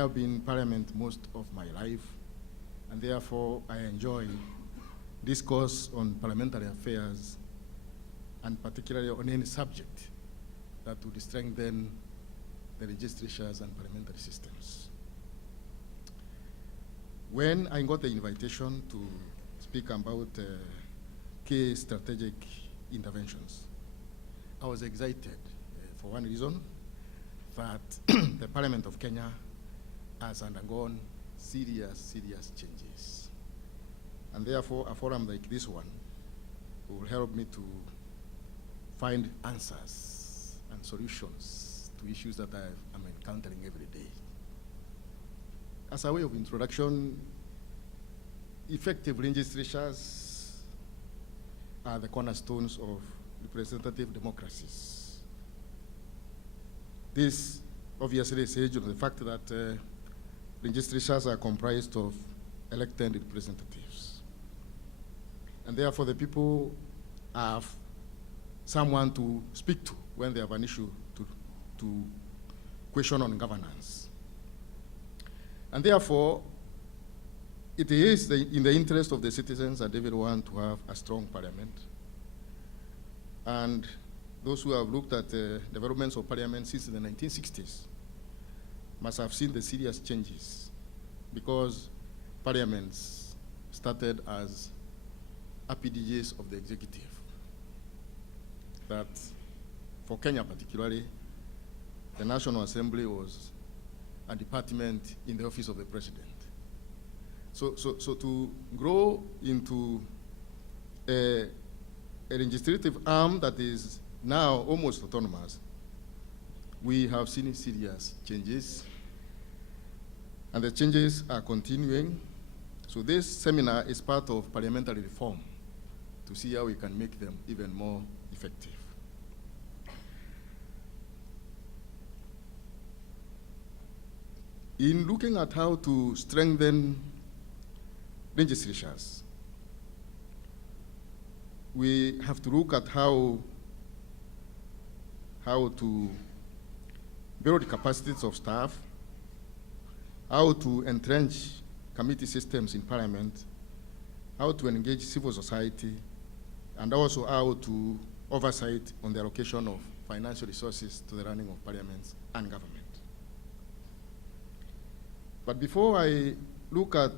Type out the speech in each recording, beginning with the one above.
have been in Parliament most of my life, and therefore I enjoy discourse on parliamentary affairs, and particularly on any subject that would strengthen the legislatures and parliamentary systems. When I got the invitation to speak about key strategic interventions, I was excited for one reason, that the Parliament of Kenya has undergone serious changes. And therefore, a forum like this one will help me to find answers and solutions to issues that I'm encountering every day. As a way of introduction, effective legislatures are the cornerstones of representative democracies. This obviously is based on the fact that legislatures are comprised of elected representatives. And therefore the people have someone to speak to when they have an issue to question on governance. And therefore, it is in the interest of the citizens and everyone to have a strong parliament. And those who have looked at the developments of parliament since the 1960s must have seen the serious changes, because parliaments started as appendages of the executive. That for Kenya particularly, the National Assembly was a department in the office of the president. So to grow into a legislative arm that is now almost autonomous, we have seen serious changes, and the changes are continuing. So this seminar is part of parliamentary reform to see how we can make them even more effective. In looking at how to strengthen legislatures, we have to look at how to build capacities of staff, how to entrench committee systems in parliament, how to engage civil society, and also how to oversight on the allocation of financial resources to the running of parliaments and government. But before I look at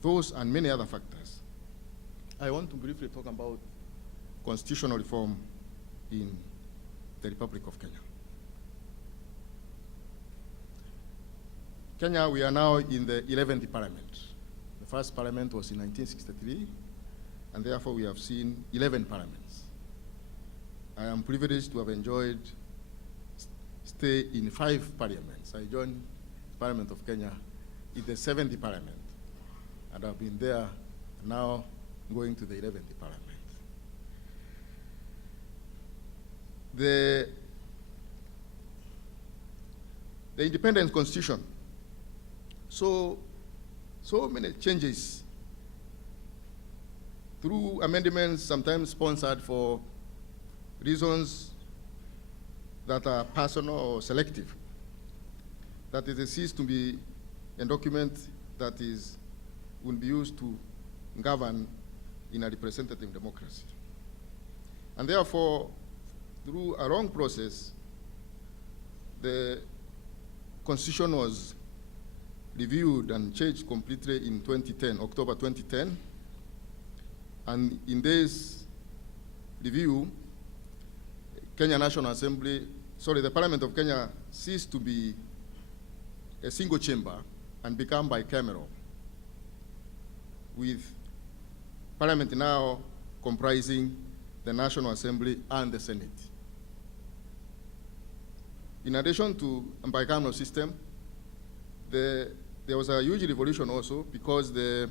those and many other factors, I want to briefly talk about constitutional reform in the Republic of Kenya. Kenya, we are now in the 11th parliament. The first parliament was in 1963, and therefore we have seen 11 parliaments. I am privileged to have enjoyed stay in 5 parliaments. I joined Parliament of Kenya in the 7th parliament, and I've been there now going to the 11th parliament. The independent constitution, so many changes through amendments, sometimes sponsored for reasons that are personal or selective, that it ceased to be a document that will be used to govern in a representative democracy. And therefore, through a long process, the Constitution was reviewed and changed completely in 2010, October 2010. And in this review, the Parliament of Kenya ceased to be a single chamber and become bicameral, with Parliament now comprising the National Assembly and the Senate. In addition to a bicameral system, there was a huge revolution also, because the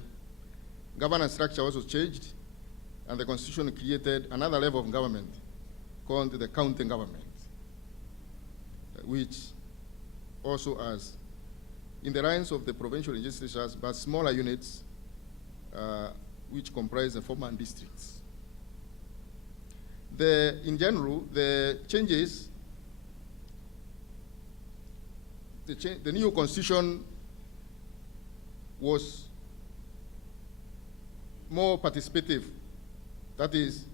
governance structure also changed, and the Constitution created another level of government called the county government, which also has, in the lines of the provincial legislatures, but smaller units which comprise the former districts. In general, the changes the new constitution was more participative. That is,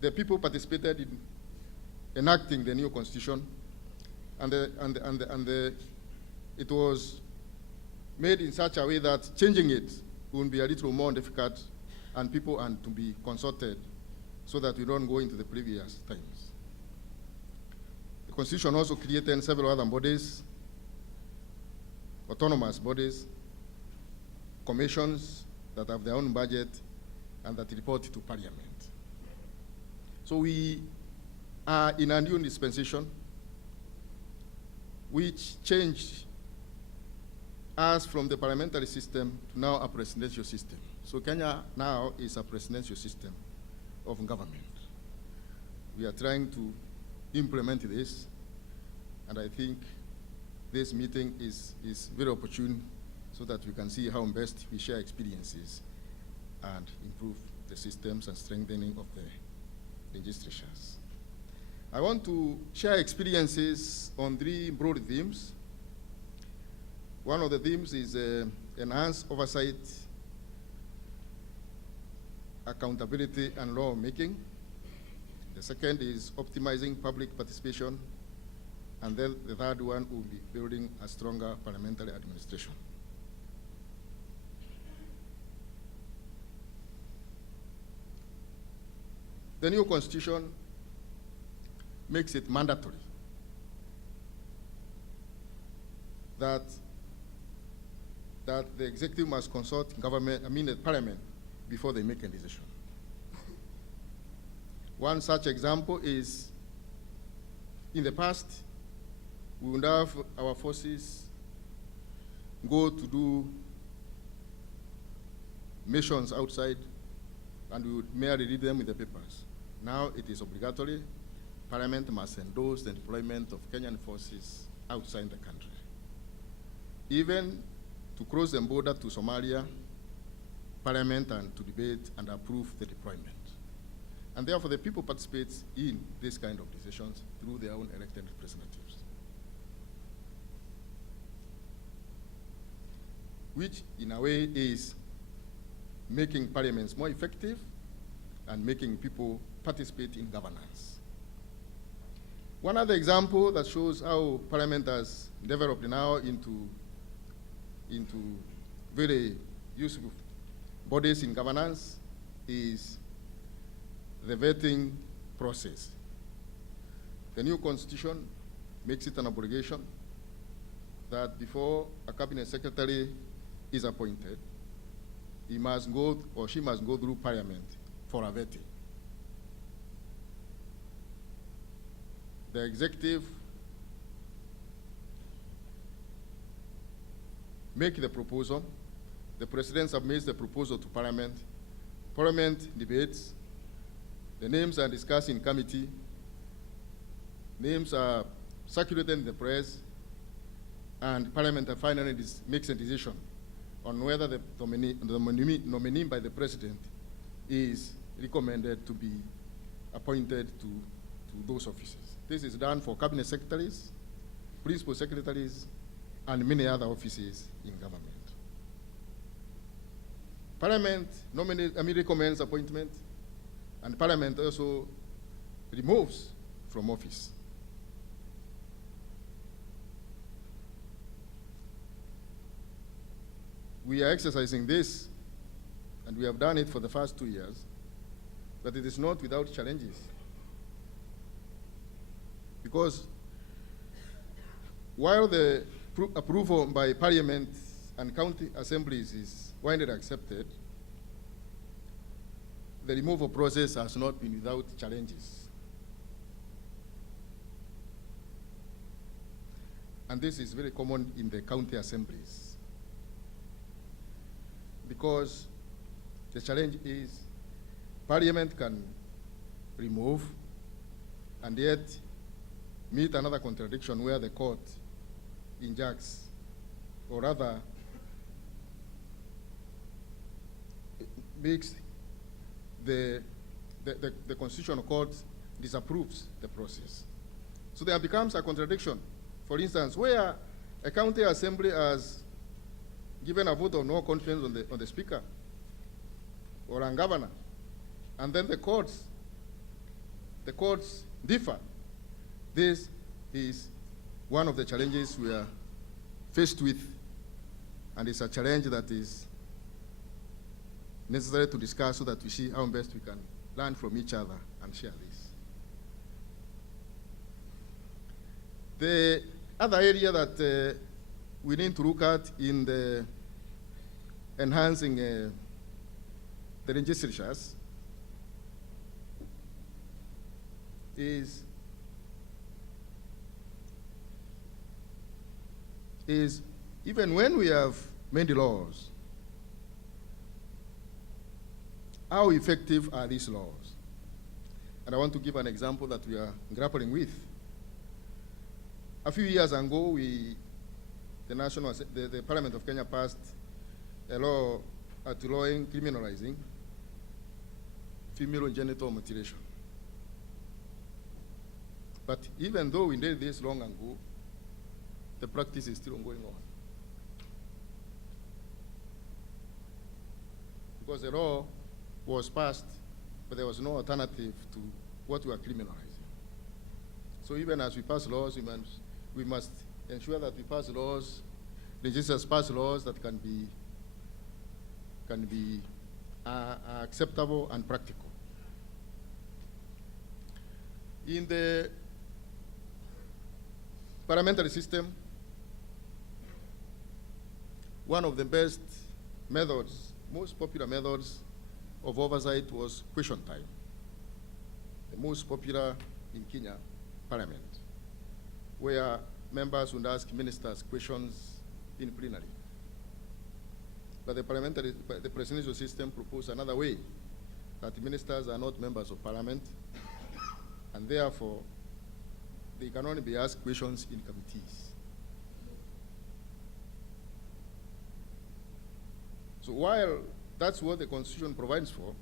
the people participated in enacting the new constitution, and it was made in such a way that changing it would be a little more difficult, and people had to be consulted so that we don't go into the previous times. The constitution also created several other bodies, autonomous bodies, commissions that have their own budget and that report to Parliament. So we are in a new dispensation which changed us from the parliamentary system to now a presidential system. So Kenya now is a presidential system of government. We are trying to implement this, and I think this meeting is very opportune so that we can see how best we share experiences and improve the systems and strengthening of the legislatures. I want to share experiences on 3 broad themes. One of the themes is enhanced oversight, accountability, and lawmaking. The second is optimizing public participation. And then the third one will be building a stronger parliamentary administration. The new constitution makes it mandatory that the executive must consult the parliament before they make a decision. One such example is, in the past, we would have our forces go to do missions outside, and we would merely read them in the papers. Now it is obligatory. Parliament must endorse the deployment of Kenyan forces outside the country. Even to cross the border to Somalia, Parliament and to debate and approve the deployment. And therefore the people participate in this kind of decisions through their own elected representatives, which in a way is making parliaments more effective and making people participate in governance. One other example that shows how Parliament has developed now into very useful bodies in governance is the vetting process. The new constitution makes it an obligation that before a cabinet secretary is appointed, he must go or she must go through Parliament for a vetting. The executive make the proposal, the president submits the proposal to Parliament, Parliament debates, the names are discussed in committee, names are circulated in the press, and Parliament finally makes a decision on whether the nominee by the president is recommended to be appointed to those offices. This is done for cabinet secretaries, principal secretaries, and many other offices in government. Parliament recommends appointment, and Parliament also removes from office. We are exercising this, and we have done it for the first 2 years, but it is not without challenges. Because while the approval by Parliament and county assemblies is widely accepted, the removal process has not been without challenges. And this is very common in the county assemblies, because the challenge is Parliament can remove and yet meet another contradiction where the court injuncts, or rather makes the Constitutional Court disapproves the process. So there becomes a contradiction. For instance, where a county assembly has given a vote of no confidence on the speaker or on governor, and then the courts differ. This is one of the challenges we are faced with, and it's a challenge that is necessary to discuss so that we see how best we can learn from each other and share this. The other area that we need to look at in the enhancing the legislatures is even when we have many laws, how effective are these laws? And I want to give an example that we are grappling with. A few years ago, the Parliament of Kenya passed a law outlawing criminalizing female genital mutilation. But even though we did this long ago, the practice is still going on. Because the law was passed, but there was no alternative to what we are criminalizing. So even as we pass laws, we must ensure that we pass laws, legislators pass laws that can be acceptable and practical. In the parliamentary system, one of the best methods, most popular methods of oversight was question time. The most popular in Kenya Parliament, where members would ask ministers questions in plenary. But the presidential system proposed another way, that the ministers are not members of parliament, and therefore they can only be asked questions in committees. So while that's what the Constitution provides for,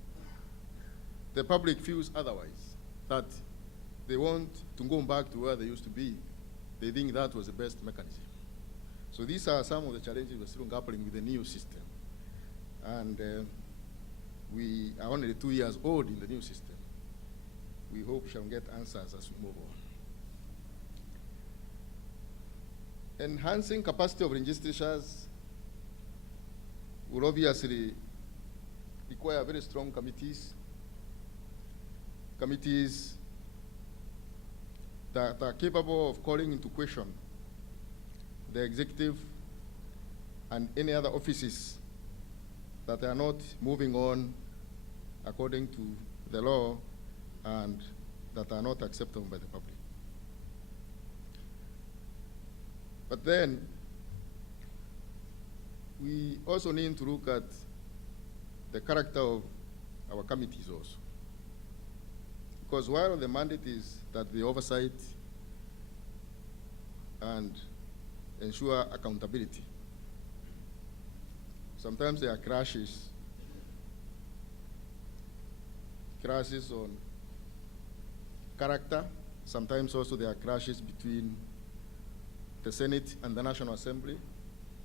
the public feels otherwise, that they want to go back to where they used to be. They think that was the best mechanism. So these are some of the challenges we're still grappling with the new system. And we are only 2 years old in the new system. We hope we shall get answers as we move on. Enhancing capacity of legislatures will obviously require very strong committees that are capable of calling into question the executive and any other offices that are not moving on according to the law and that are not acceptable by the public. But then, we also need to look at the character of our committees also. Because while the mandate is that they oversight and ensure accountability, sometimes there are crashes on character. Sometimes also there are clashes between the Senate and the National Assembly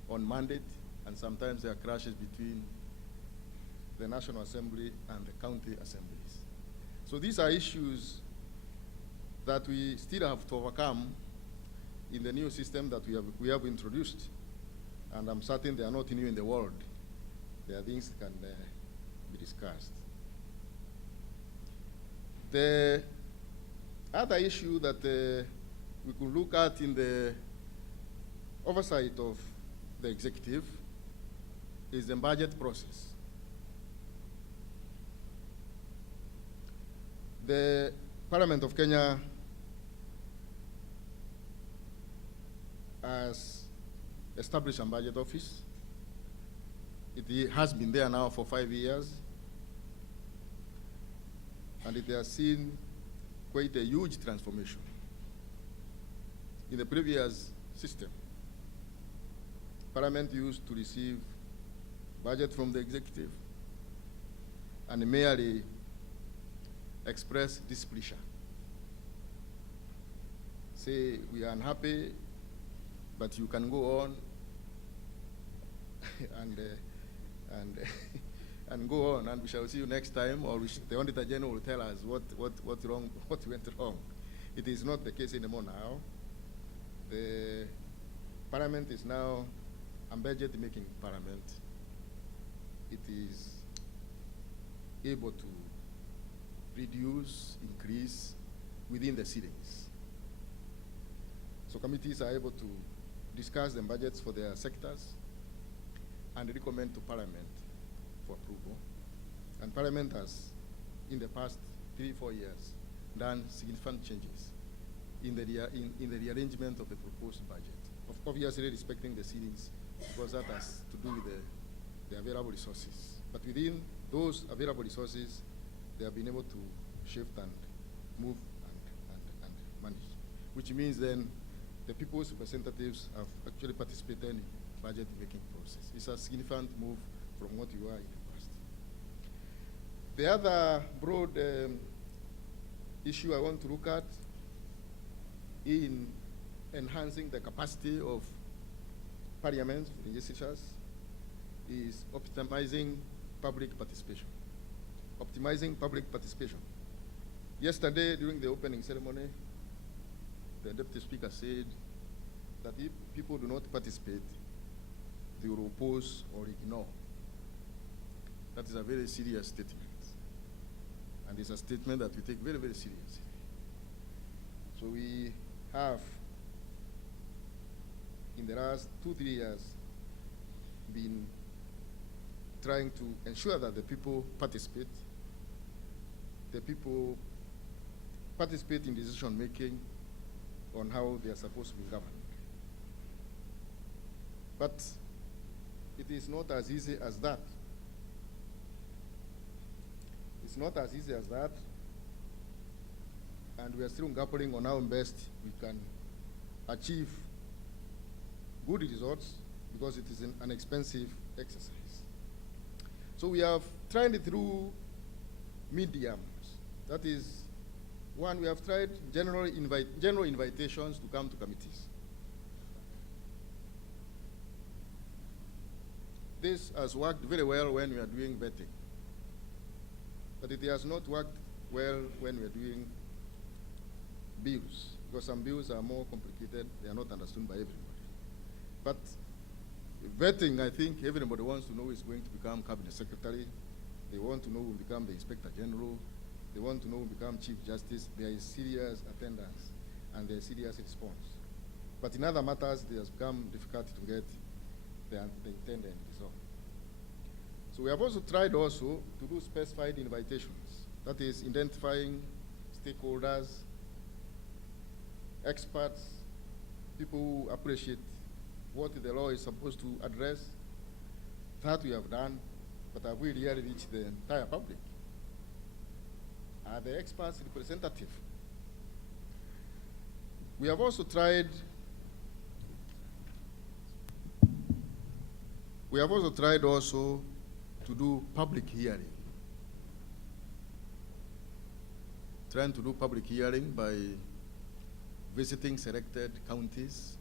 on mandate, and sometimes there are clashes between the National Assembly and the county assemblies. So these are issues that we still have to overcome in the new system that we have introduced. And I'm certain they are not new in the world. There are things that can be discussed. The other issue that we could look at in the oversight of the executive is the budget process. The Parliament of Kenya has established a budget office. It has been there now for 5 years, and it has seen quite a huge transformation. In the previous system, Parliament used to receive budget from the executive and merely express displeasure. Say, we are unhappy but you can go on and and and go on, and we shall see you next time, or the Auditor General will tell us what went wrong. It is not the case anymore now. The Parliament is now a budget-making Parliament. It is able to reduce, increase within the sittings. So committees are able to discuss the budgets for their sectors and recommend to Parliament for approval. And Parliament has, in the past 3-4 years, done significant changes in the rearrangement of the proposed budget, obviously respecting the ceilings, because that has to do with the available resources. But within those available resources, they have been able to shift and move and manage, which means then the people's representatives have actually participated in budget making process. It's a significant move from what you are in the past. The other broad issue I want to look at in enhancing the capacity of parliaments, legislatures, is optimizing public participation. Optimizing public participation. Yesterday, during the opening ceremony, the Deputy Speaker said that if people do not participate, they will oppose or ignore. That is a very serious statement. And it's a statement that we take very, very seriously. So we have, in the last 2-3 years, been trying to ensure that the people participate. The people participate in decision making on how they are supposed to be governed. But it is not as easy as that. It's not as easy as that, and we are still grappling on how best we can achieve good results, because it is an expensive exercise. So we have tried it through mediums. That is, one, we have tried general invitations to come to committees. This has worked very well when we are doing vetting, but it has not worked well when we are doing bills, because some bills are more complicated, they are not understood by everybody. But vetting, I think everybody wants to know who is going to become Cabinet Secretary. They want to know who will become the Inspector General. They want to know who will become Chief Justice. There is serious attendance and there is serious response. But in other matters, it has become difficult to get the intended result. So we have also tried also to do specified invitations. That is, identifying stakeholders, experts, people who appreciate what the law is supposed to address. That we have done, but have we really reached the entire public? Are the experts representative? We have also tried to do public hearing. Trying to do public hearing by visiting selected counties,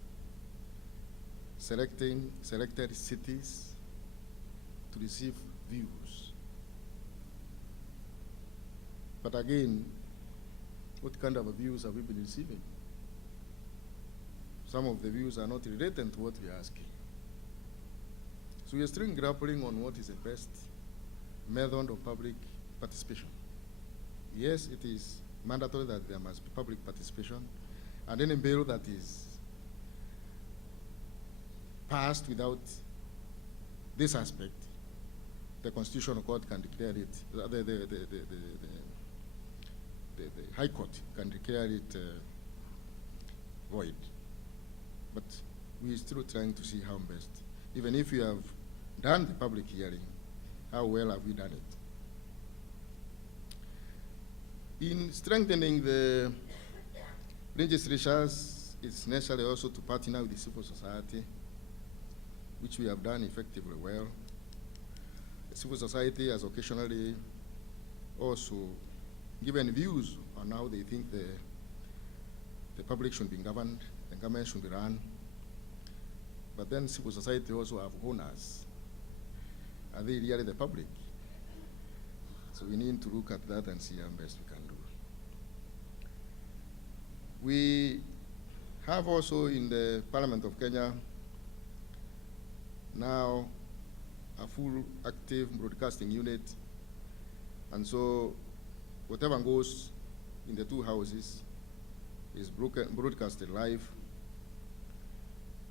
selected cities to receive views. But again, what kind of views have we been receiving? Some of the views are not related to what we are asking. So we are still grappling on what is the best method of public participation. Yes, it is mandatory that there must be public participation, and any bill that is passed without this aspect, the Constitutional Court can declare it, the High Court can declare it void. But we're still trying to see how best. Even if we have done the public hearing, how well have we done it? In strengthening the legislatures, it's necessary also to partner with the civil society, which we have done effectively well. The civil society has occasionally also given views on how they think the public should be governed, the government should be run. But then civil society also have owners. Are they really the public? So we need to look at that and see how best we can do. We have also in the Parliament of Kenya now a full active broadcasting unit, and so whatever goes in the two houses is broadcasted live,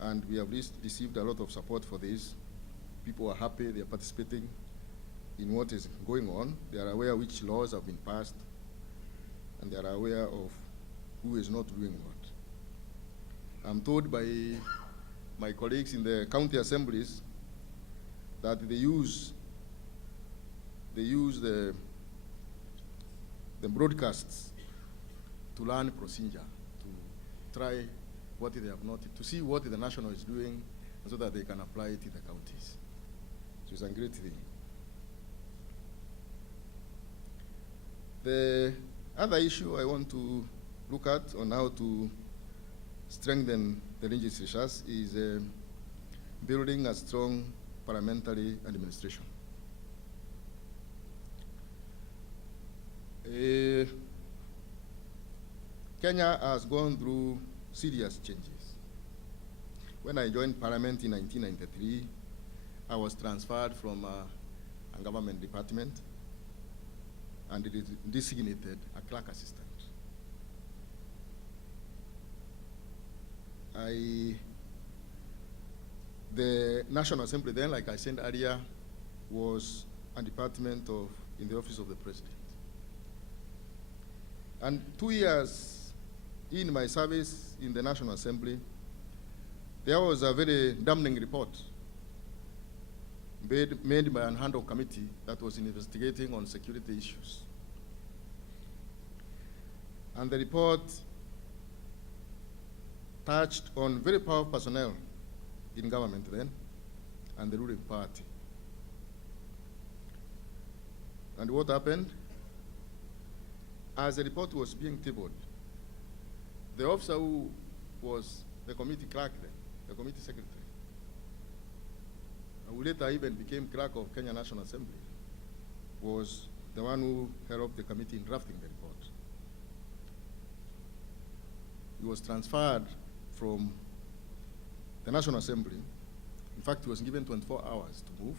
and we have received a lot of support for this. People are happy, they are participating in what is going on. They are aware which laws have been passed, and they are aware of who is not doing what. I'm told by my colleagues in the county assemblies that they use the broadcasts to learn procedure, to try what they have noted, to see what the national is doing, so that they can apply it in the counties. So it's a great thing. The other issue I want to look at on how to strengthen the legislatures is building a strong parliamentary administration. Kenya has gone through serious changes. When I joined Parliament in 1993, I was transferred from a government department, and it is designated a clerk assistant. The National Assembly then, like I said earlier, was a department in the office of the president. And 2 years in my service in the National Assembly, there was a very damning report made by an ad hoc committee that was investigating on security issues. And the report touched on very powerful personnel in government then, and the ruling party. And what happened? As the report was being tabled, the officer who was the committee clerk then, the committee secretary, who later even became clerk of Kenya National Assembly, was the one who held up the committee in drafting the report. He was transferred from the National Assembly. In fact, he was given 24 hours to move.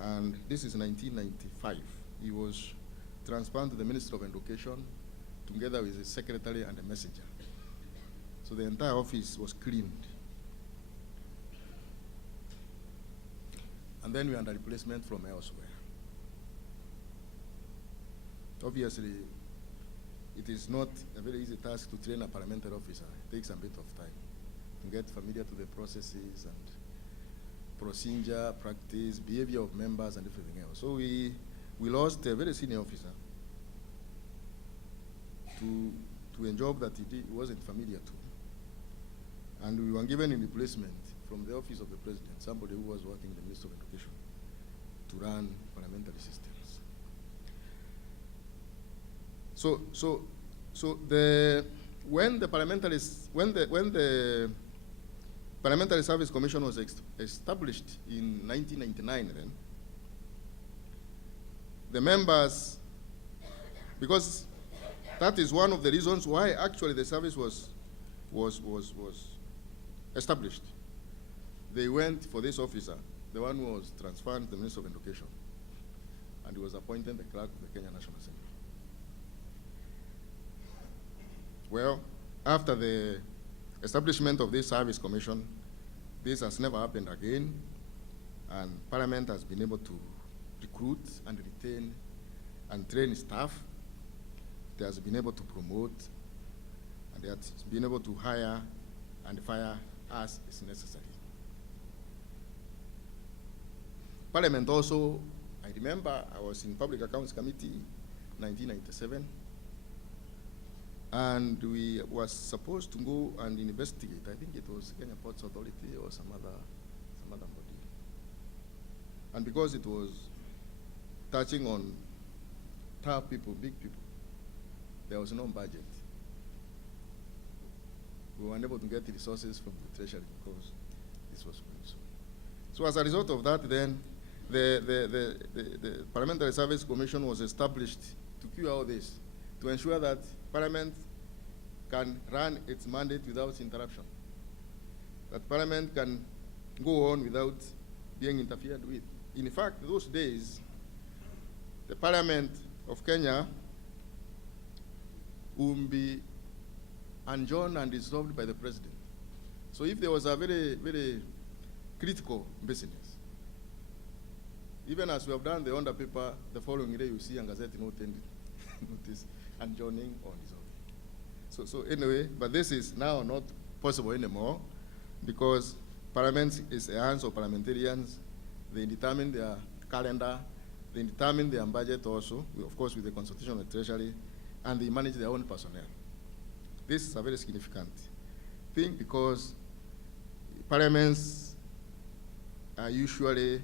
And this is 1995. He was transferred to the Ministry of Education together with his secretary and a messenger. So the entire office was cleaned. And then we had a replacement from elsewhere. Obviously, it is not a very easy task to train a parliamentary officer. It takes a bit of time to get familiar to the processes and procedure, practice, behavior of members, and everything else. So we lost a very senior officer to a job that he wasn't familiar to. And we were given a replacement from the office of the president, somebody who was working in the Ministry of Education, to run parliamentary systems. When the Parliamentary Service Commission was established in 1999, then the members, because that is one of the reasons why actually the service was established. They went for this officer, the one who was transferred to the Ministry of Education, and he was appointed the clerk of the Kenya National Assembly. Well, after the establishment of this service commission, this has never happened again, and Parliament has been able to recruit and retain and train staff. It has been able to promote, and it has been able to hire and fire as is necessary. Parliament also, I remember I was in Public Accounts Committee, 1997, and we was supposed to go and investigate. I think it was Kenya Ports Authority or some other body. And because it was touching on tough people, big people, there was no budget. we were unable to get the resources from the Treasury because this was going so. So as a result of that, then, the Parliamentary Service Commission was established to cure all this, to ensure that Parliament can run its mandate without interruption, that Parliament can go on without being interfered with. In fact, those days, the Parliament of Kenya would be adjourned and dissolved by the President. So if there was a very, very critical business, even as we have done the under paper, the following day you see a Gazette notice adjourning or dissolving. So anyway, but this is now not possible anymore because Parliament is the hands of parliamentarians. They determine their calendar, they determine their budget also, of course with the consultation of the Treasury, and they manage their own personnel. This is a very significant thing because parliaments are usually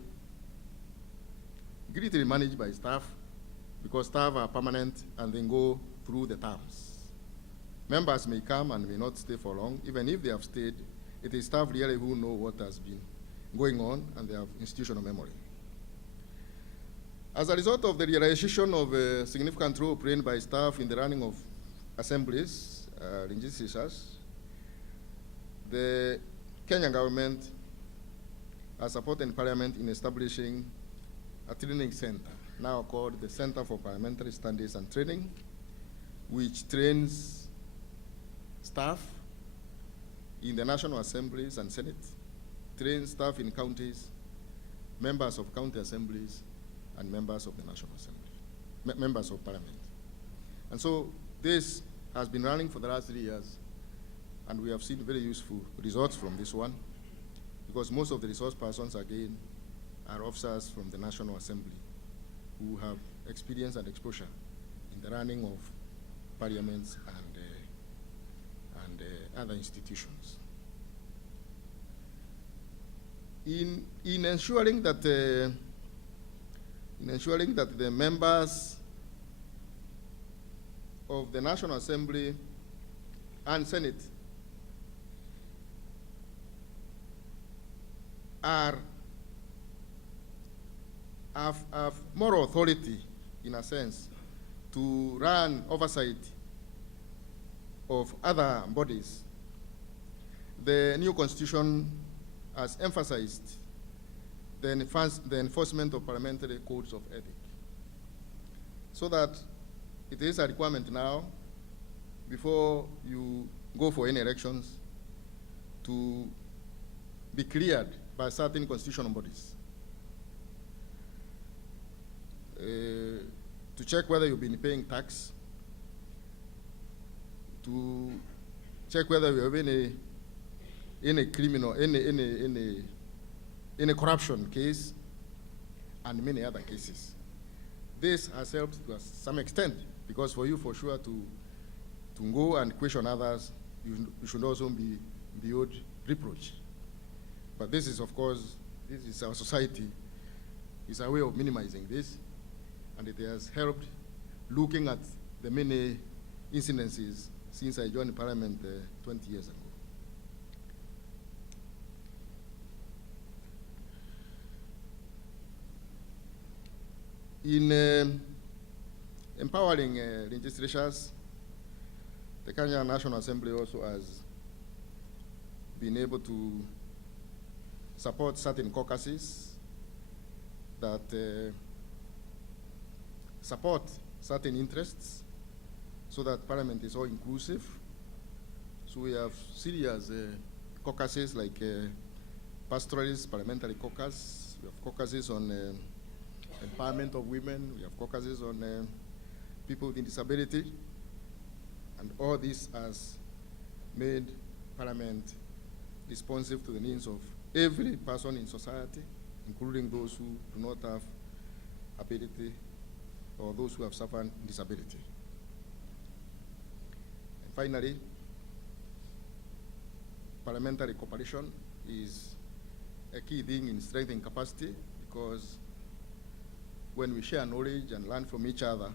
greatly managed by staff because staff are permanent and then go through the terms. Members may come and may not stay for long. Even if they have stayed, it is staff really who know what has been going on and they have institutional memory. As a result of the realization of a significant role played by staff in the running of assemblies, legislatures, the Kenyan government has supported Parliament in establishing a training center, now called the Center for Parliamentary Studies and Training, which trains staff in the National Assemblies and Senate, trains staff in counties, members of county assemblies, and members of the National Assembly, members of Parliament. And so this has been running for the last 3 years, and we have seen very useful results from this one, because most of the resource persons, again, are officers from the National Assembly who have experience and exposure in the running of parliaments and other institutions. In ensuring that the members of the National Assembly and Senate have more authority, in a sense, to run oversight of other bodies. The new constitution has emphasized the enforcement of parliamentary codes of ethics, so that it is a requirement now, before you go for any elections, to be cleared by certain constitutional bodies, to check whether you've been paying tax, to check whether you have any criminal, any corruption case, and many other cases. This has helped to some extent, because for you, for sure, to go and question others, you should also be beyond reproach. But this is, of course, this is our society. It's a way of minimizing this, and it has helped looking at the many incidences since I joined Parliament 20 years ago. In empowering legislatures, the Kenya National Assembly also has been able to support certain caucuses that support certain interests, so that Parliament is all inclusive. So we have serious caucuses like pastoralist parliamentary caucus. We have caucuses on empowerment of women. We have caucuses on people with disability. And all this has made Parliament responsive to the needs of every person in society, including those who do not have ability or those who have suffered disability. And finally, parliamentary cooperation is a key thing in strengthening capacity, because when we share knowledge and learn from each other,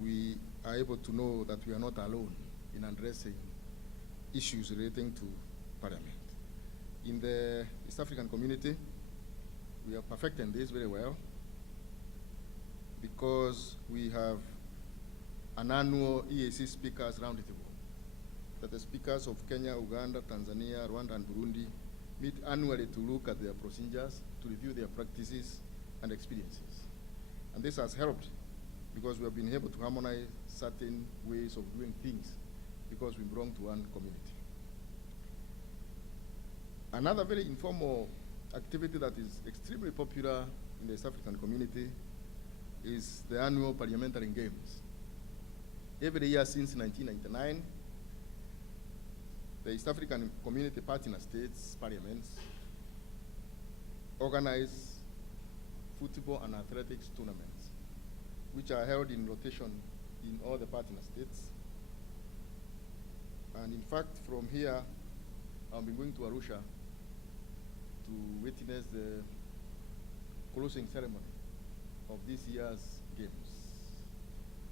we are able to know that we are not alone in addressing issues relating to Parliament. In the East African community, we are perfecting this very well because we have an annual EAC Speakers Roundtable that the speakers of Kenya, Uganda, Tanzania, Rwanda, and Burundi meet annually to look at their procedures, to review their practices and experiences. And this has helped because we have been able to harmonize certain ways of doing things because we belong to one community. Another very informal activity that is extremely popular in the East African community is the annual parliamentary games. Every year since 1999, the East African Community Partner States parliaments organize football and athletics tournaments, which are held in rotation in all the partner states. And in fact, from here, I'll be going to Arusha to witness the closing ceremony of this year's games.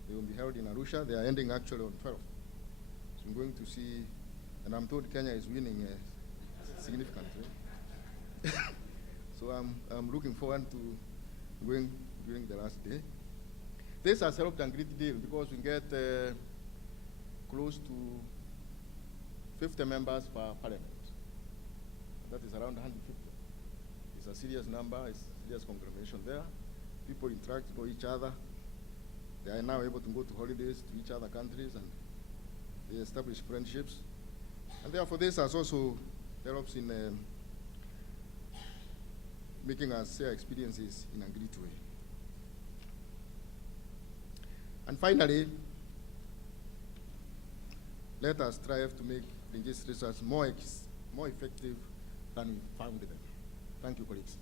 They will be held in Arusha. They are ending actually on 12th. So I'm going to see, and I'm told Kenya is winning significantly. So I'm looking forward to going during the last day. This has helped a great deal because we get close to 50 members per parliament. That is around 150. It's a serious number, it's a serious congregation there. People interact with each other. They are now able to go to holidays to each other countries and they establish friendships. And therefore this has also helps in making us share experiences in a great way. And finally, let us strive to make legislatures more effective than we found them. Thank you, colleagues.